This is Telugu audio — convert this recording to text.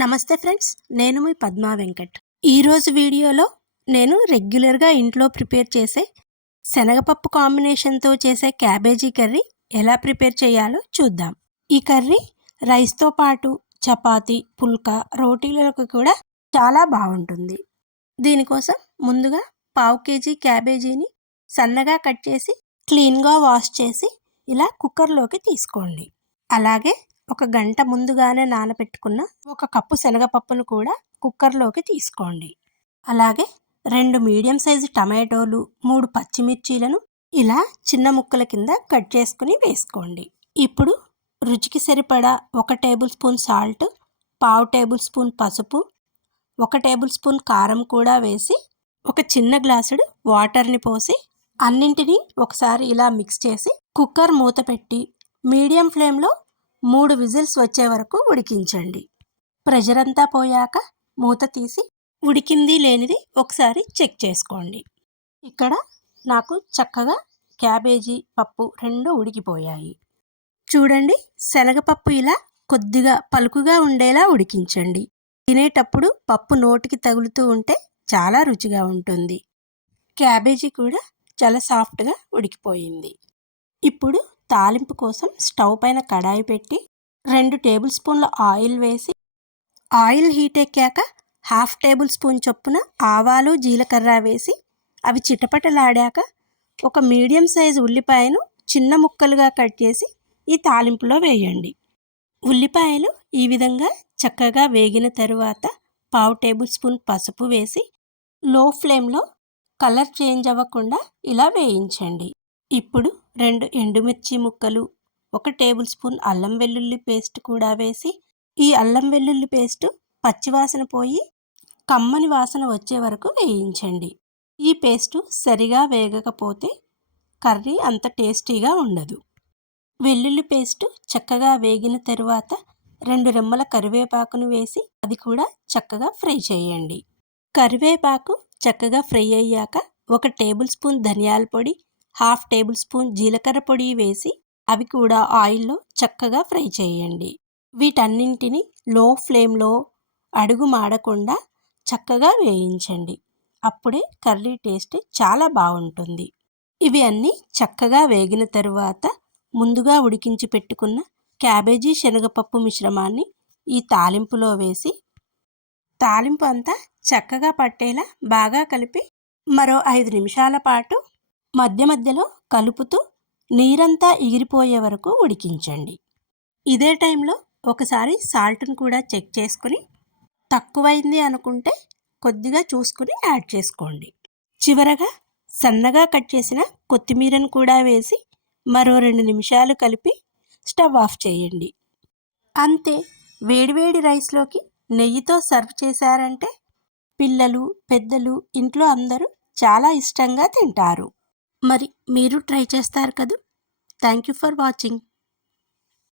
నమస్తే ఫ్రెండ్స్ నేను మీ పద్మా వెంకట్. ఈరోజు వీడియోలో నేను రెగ్యులర్గా ఇంట్లో ప్రిపేర్ చేసే శనగపప్పు కాంబినేషన్తో చేసే క్యాబేజీ కర్రీ ఎలా ప్రిపేర్ చేయాలో చూద్దాం. ఈ కర్రీ రైస్తో పాటు చపాతి పుల్కా రోటీలకు కూడా చాలా బాగుంటుంది. దీనికోసం ముందుగా పావు కేజీ క్యాబేజీని సన్నగా కట్ చేసి క్లీన్గా వాష్ చేసి ఇలా కుక్కర్లోకి తీసుకోండి. అలాగే ఒక గంట ముందుగానే నానబెట్టుకున్న ఒక కప్పు శనగపప్పును కూడా కుక్కర్లోకి తీసుకోండి. అలాగే రెండు మీడియం సైజు టమాటోలు మూడు పచ్చిమిర్చీలను ఇలా చిన్న ముక్కల కింద కట్ చేసుకుని వేసుకోండి. ఇప్పుడు రుచికి సరిపడా ఒక టేబుల్ స్పూన్ సాల్ట్ పావు టేబుల్ స్పూన్ పసుపు ఒక టేబుల్ స్పూన్ కారం కూడా వేసి ఒక చిన్న గ్లాసుడు వాటర్ని పోసి అన్నింటినీ ఒకసారి ఇలా మిక్స్ చేసి కుక్కర్ మూత పెట్టి మీడియం ఫ్లేమ్లో మూడు విజిల్స్ వచ్చే వరకు ఉడికించండి. ప్రెషర్ అంతా పోయాక మూత తీసి ఉడికింది లేనిది ఒకసారి చెక్ చేసుకోండి. ఇక్కడ నాకు చక్కగా క్యాబేజీ పప్పు రెండు ఉడికిపోయాయి. చూడండి శనగపప్పు ఇలా కొద్దిగా పలుకుగా ఉండేలా ఉడికించండి. తినేటప్పుడు పప్పు నోటికి తగులుతూ ఉంటే చాలా రుచిగా ఉంటుంది. క్యాబేజీ కూడా చాలా సాఫ్ట్గా ఉడికిపోయింది. ఇప్పుడు తాలింపు కోసం స్టవ్ పైన కడాయి పెట్టి రెండు టేబుల్ స్పూన్ల ఆయిల్ వేసి ఆయిల్ హీట్ ఎక్కాక హాఫ్ టేబుల్ స్పూన్ చొప్పున ఆవాలు జీలకర్ర వేసి అవి చిటపటలాడాక ఒక మీడియం సైజు ఉల్లిపాయను చిన్న ముక్కలుగా కట్ చేసి ఈ తాలింపులో వేయండి. ఉల్లిపాయలు ఈ విధంగా చక్కగా వేగిన తరువాత పావు టేబుల్ స్పూన్ పసుపు వేసి లో ఫ్లేమ్లో కలర్ చేంజ్ అవ్వకుండా ఇలా వేయించండి. ఇప్పుడు రెండు ఎండుమిర్చి ముక్కలు ఒక టేబుల్ స్పూన్ అల్లం వెల్లుల్లి పేస్ట్ కూడా వేసి ఈ అల్లం వెల్లుల్లి పేస్ట్ పచ్చివాసన పోయి కమ్మని వాసన వచ్చే వరకు వేయించండి. ఈ పేస్టు సరిగా వేగకపోతే కర్రీ అంత టేస్టీగా ఉండదు. వెల్లుల్లి పేస్టు చక్కగా వేగిన తరువాత రెండు రెమ్మల కరివేపాకును వేసి అది కూడా చక్కగా ఫ్రై చేయండి. కరివేపాకు చక్కగా ఫ్రై అయ్యాక ఒక టేబుల్ స్పూన్ ధనియాల పొడి హాఫ్ టేబుల్ స్పూన్ జీలకర్ర పొడి వేసి అవి కూడా ఆయిల్లో చక్కగా ఫ్రై చేయండి. వీటన్నింటిని లో ఫ్లేమ్లో అడుగు మాడకుండా చక్కగా వేయించండి. అప్పుడే కర్రీ టేస్ట్ చాలా బాగుంటుంది. ఇవి అన్నీ చక్కగా వేగిన తరువాత ముందుగా ఉడికించి పెట్టుకున్న క్యాబేజీ శనగపప్పు మిశ్రమాన్ని ఈ తాలింపులో వేసి తాలింపు అంతా చక్కగా పట్టేలా బాగా కలిపి మరో ఐదు నిమిషాల పాటు మధ్య మధ్యలో కలుపుతూ నీరంతా ఎగిరిపోయే వరకు ఉడికించండి. ఇదే టైంలో ఒకసారి సాల్ట్ను కూడా చెక్ చేసుకుని తక్కువైంది అనుకుంటే కొద్దిగా చూసుకుని యాడ్ చేసుకోండి. చివరగా సన్నగా కట్ చేసిన కొత్తిమీరను కూడా వేసి మరో రెండు నిమిషాలు కలిపి స్టవ్ ఆఫ్ చేయండి. అంతే వేడివేడి రైస్లోకి నెయ్యితో సర్వ్ చేశారంటే పిల్లలు పెద్దలు ఇంట్లో అందరూ చాలా ఇష్టంగా తింటారు. మరి మీరు ట్రై చేస్తారు కదా. Thank you for watching.